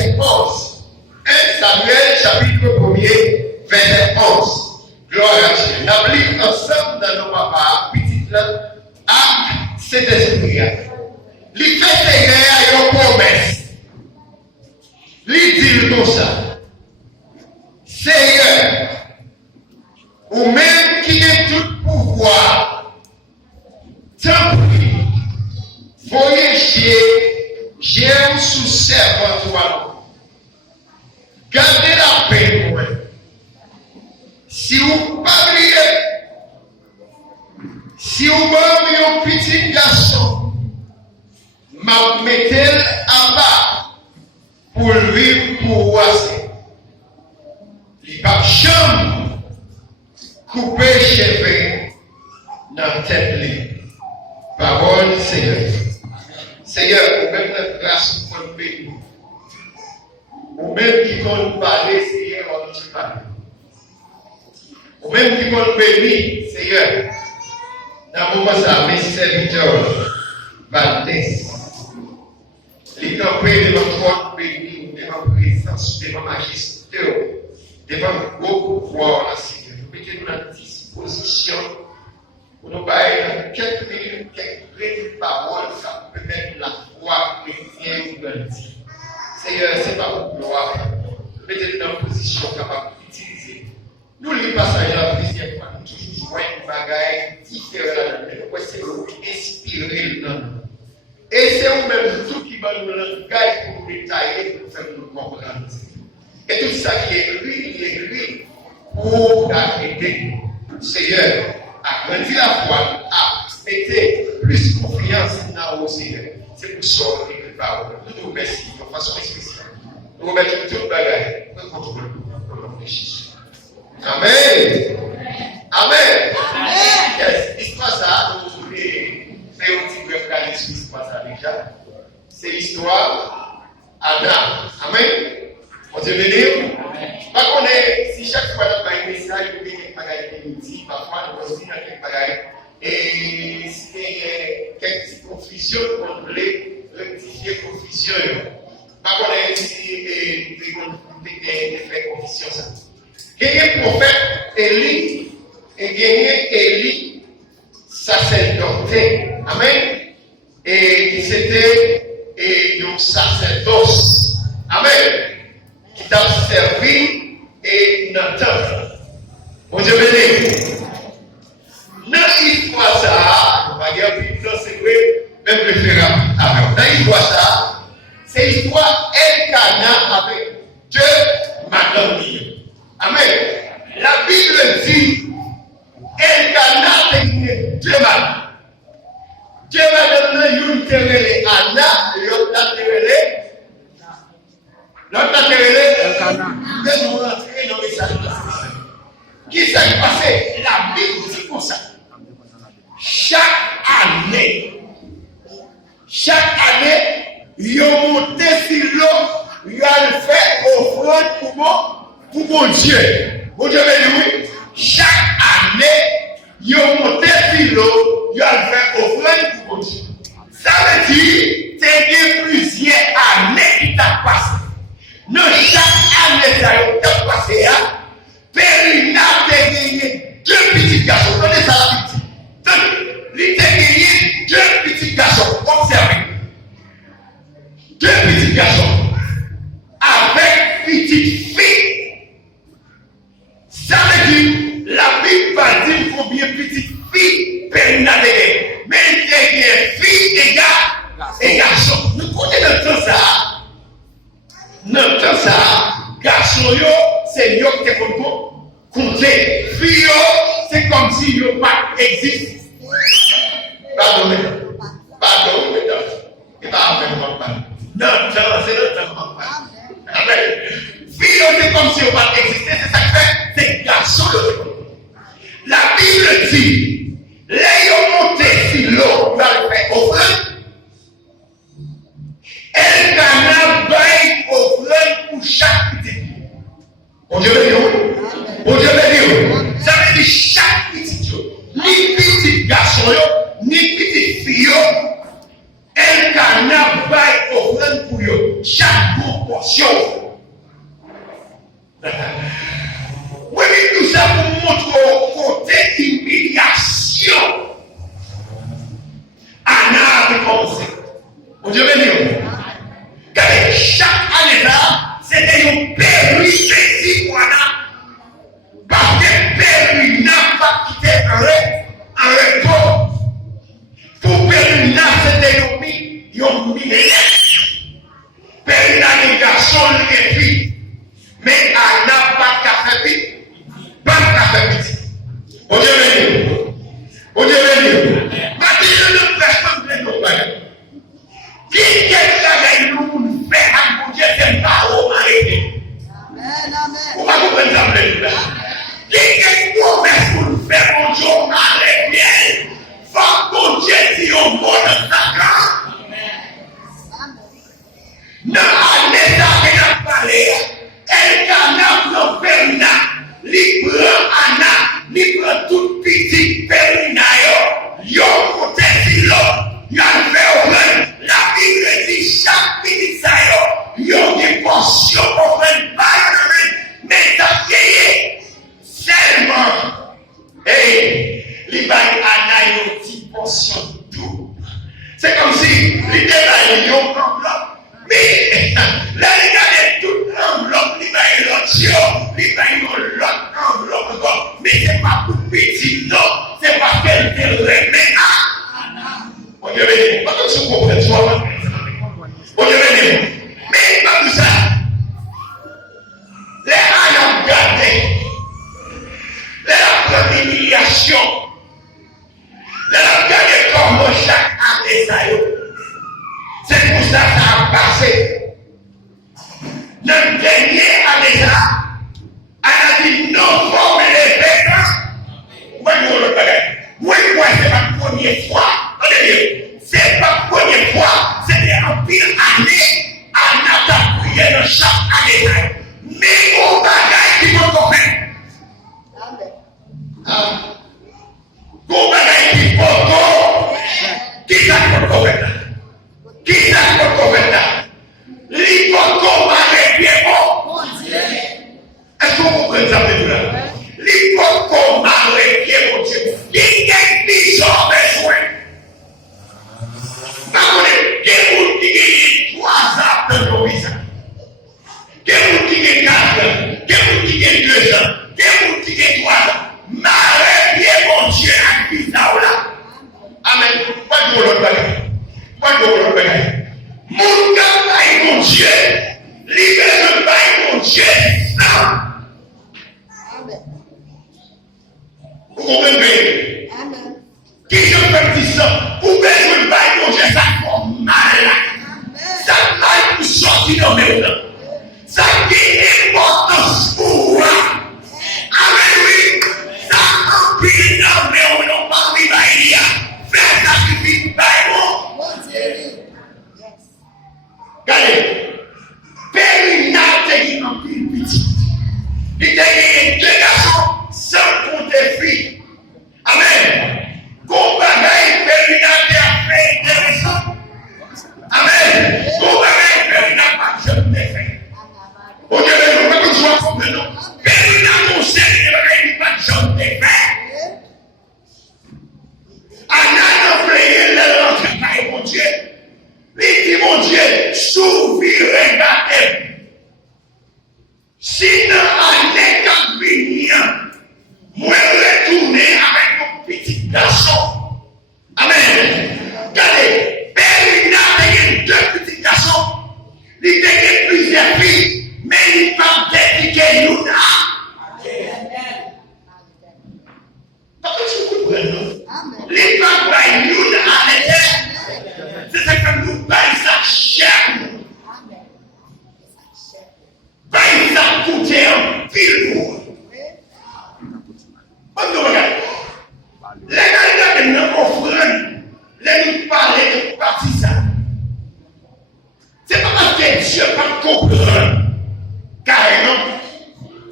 verset 11. 1 Samuel, chapitre 1er, verset 11. Gloire à Dieu. Nous lisons ensemble dans nos papas, petite là, à cet esprit. Il fait Seigneur une promesse. Il dit comme ça. Seigneur, ou même qui est tout pouvoir, tant pis, voyez j'ai sous servant toi. Gardez la paix pour moi. Si vous parlez, si vous m'avez un petit garçon, m'a mettez en bas pour vivre pour oiser. Il va jamais couper cheveux dans la tête. Parole du Seigneur. Seigneur, ou même notre grâce pour le pays. Ou même qui compte parler, Seigneur, on te parle. Ou même qui compte bénir, Seigneur. Dans le moment ça, mes serviteurs, Valdez. Les campagnes devant toi, bénis, devant présence, devant majesté, devant gros pouvoir, Seigneur. Mettez-nous dans disposition pour nous bailler quelques paroles, ça peut être la foi chrétienne ou grandir. Seigneur, c'est pas pour gloire. Mettez-nous dans une position capable d'utiliser. Nous, les passages à la plusieurs fois, nous toujours jouons une bagay différente. Nous essayons d'inspirer dans nous. Et c'est nous-mêmes tout qui va nous langage pour nous détailler, pour faire nous comprendre. Et tout ça qui est écrit pour aider. Seigneur, à grandir la foi, à mettre plus confiance dans le Seigneur. C'est pour ça que nous parlons. Nous nous remercions de façon spéciale. Nous remercions tout le bagage. Nous contrôlons nous réfléchissons. Amen. Amen. Amen. Yes. L'histoire ça, nous voulons faire un petit bref cas l'histoire ça déjà. C'est l'histoire Anna. Amen. On Dieu béni. Par contre, si chaque fois nous avons un message, nous avons des bagages qui nous disent, parfois nous avons quelques bagages. Et si il y a quelques confusions, on voulait rectifier confusion. Par contre, si nous avons fait confusion ça. Il y a un prophète Élie et il y a Élie sacerdote. Amen. Et c'était un sacerdoce. Amen. Qui t'a servi et Nathan. Bon Dieu béni. Dans l'histoire ça, on va dire que c'est vrai, même préférable. Dans l'histoire ça, c'est l'histoire Elkana avec Dieu, Madame. Amen. La Bible dit Elkana avec Dieu, Madame. Dieu, Madame, il te relève Anna, et l'autre l'a te relève. L'autre l'a te relève Elkana. Nous rentrer dans le message. Qui s'est passé? La Bible dit comme ça. Chaque année, il y a monté sur l'eau, il y a fait offrande pour mon Dieu. Mon Dieu, oui. Chaque année, il y a monté sur l'eau, il y a fait offrande pour mon Dieu. Ça veut dire, c'est plusieurs années qui t'a passé. Non, chaque année, ça a passé, Périna a gagné 2 petits garçons. Prenez ça la petite. Il a gagné 2 petits garçons. Observez. 2 petits garçons. Avec petite fille. Ça veut dire, la Bible va dire combien petite fille Périna a gagné. Mais il a gagné fille et garçons. Nous connaissons notre temps ça. Notre temps ça. Garçon, c'est yo qui te compter. Fille, c'est comme si yo pas existe. Pardon, mesdames. Et pas vraiment pas. Non, c'est notre temps. Amen. Fille, c'est comme si yo pas existe. C'est ça que fait. C'est garçon. La Bible dit, les yo monté sur l'eau, va le faire offrande. Elle gagne bail offrande pour chaque petite fille. Bon Dieu béni. Bon Dieu béni. Ça veut dire chaque petit ni petit garçon, ni petite fille, elle gagne bail offrande pour eux. Chaque bon portion. Oui, tout ça pour montrer au côté humiliation. Anna a commencé. Vous Dieu béni. Car chaque année là, c'était une péripétie pour Anna. Parce que Péril n'a pas quitté un repos. Pour Péril, c'était un millénaire. Péril a des garçons et des filles. Mais Anna pas de café. Pas de café petit. Au Dieu béni. Au Dieu béni. Maintenant, nous prêchons de nos bagages. Qui est-ce que nous fait à mon Dieu des paroles arrêtées? Vous va comprendre ça, qui est promesse pour nous faire mon Dieu arrêter? Va mon Dieu dire au monde sacré. Non, à l'état que nous parlons, elle canne Périna, libre Anna, libre toute petite Périna, yo côté de l'autre, yo fait la Bible dit chaque petite ça yo des portions pour faire pas mais t'as payé seulement. Hey, les bails Anna yo 10% tout. C'est comme si les détails yo enveloppe. Mais là, regardez toute l'enveloppe, les bails l'autre enveloppe encore. Mais c'est pas pour petit, non. C'est pas qu'elle te remet à. On Dieu béni. Pas comme si vous comprenez toi. On Dieu béni. Mais pas tout ça. Les ayants gardés. Les première humiliation. Les gardés comme chaque année ça y est. C'est pour ça que ça a passé. Notre dernier année là, elle a dit non, faut me lever. Moi, c'est pas la première fois. C'est pas la première fois. C'était en pire année. Elle a prié dans chaque année. Mais au bagay qui va tomber. Au bagay qui va tomber. Qui ça va tomber là? Qui ça va tomber là? L'hypothèse va bien bon. Est-ce que vous comprenez ça maintenant? L'hypothèse va bien bon Dieu. Qui est besoin? Qui est 3 ans de nos vies? Qui est 4 ans? Qui est 2 ans? Qui est 3 ans? Marre bien mon Dieu à qui ça là? Amen. Pas de l'autre bagage. Pas de l'autre bagage. Mon gars, mon Dieu, libère mon Dieu. Vous comprenez? Qui je fais dit ça? Vous besoin de mon Dieu, ça fait mal. Ça mal pour sortir dans mes mains. Ça qui importance pour moi. Amen, oui. Ça empile dans mes mains, pas mi baïlia. Fais sacrifice, baïmo. Regardez, Périna était en pile petit. Il était 2 garçons sans compter filles. Amen. Comparé, Périna a fait intéressant. Amen. Comparé, Périna n'a pas jamais fait. On ne veut pas que tu sois comprenant. Périna conseille qu'il n'a pas jamais fait. Anna n'a payé le rentrée, mon Dieu. Il dit, mon Dieu, s'ouvrir la terre. Sinon, année quand venir, moi retourner avec mon petit garçon. Amen. Regardez, Périna a 2 petits garçons. Il a plusieurs filles, mais il va dédiquer une à. Comment tu comprends, non? Il va faire une à l'éternel. C'est que nous baillons sa chair. Baillons sa coûter en pile pour. On nous regarde. Les gars qui nous offrent, les nous parler de partisans. C'est pas parce que Dieu va comprendre. Carrément.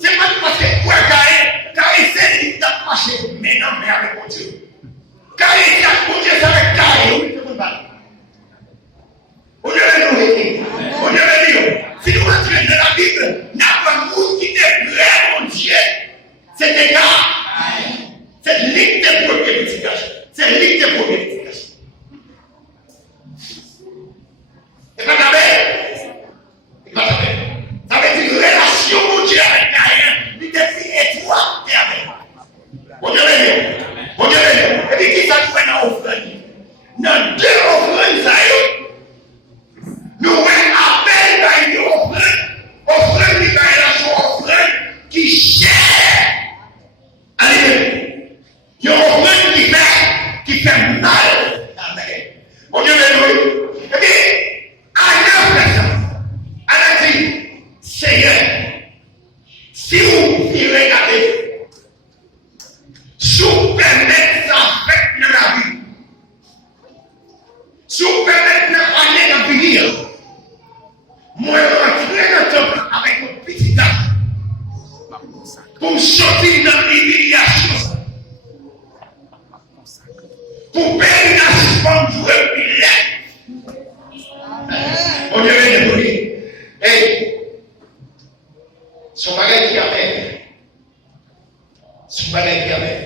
C'est pas parce que quoi carré c'est qu'il t'a marché maintenant mais avec mon Dieu. Carré c'est mon Dieu ça avec carré. Oui, c'est bon. On dirait nous. On dirait nous. Si nous C'est des gars. C'est l'île des premiers petits gâches. C'est l'île des premiers petits gâches. Et pas ta ça veut dire relation mon Dieu avec quelqu'un. Il est étroite avec. Bon Dieu, bon Dieu, et puis qui ça nous fait dans l'offrande? Dans deux offrandes, ça y est. Nous avons appel dans une offrande qui va être une offrande qui cherche. Allez, une offrande qui fait mal. Amen. Bon Dieu, et puis, à la personne, à la vie, Seigneur, si vous regardez, si vous permettez ça fait dans la vie, si vous permettez d'aller dans le venir, moi, je rentrer dans le temple avec mon petit âge pour me sortir dans l'humiliation, pour payer la suspension de billet. On est venu pour lui. Et son bagay qui amène. Son bagay qui amène.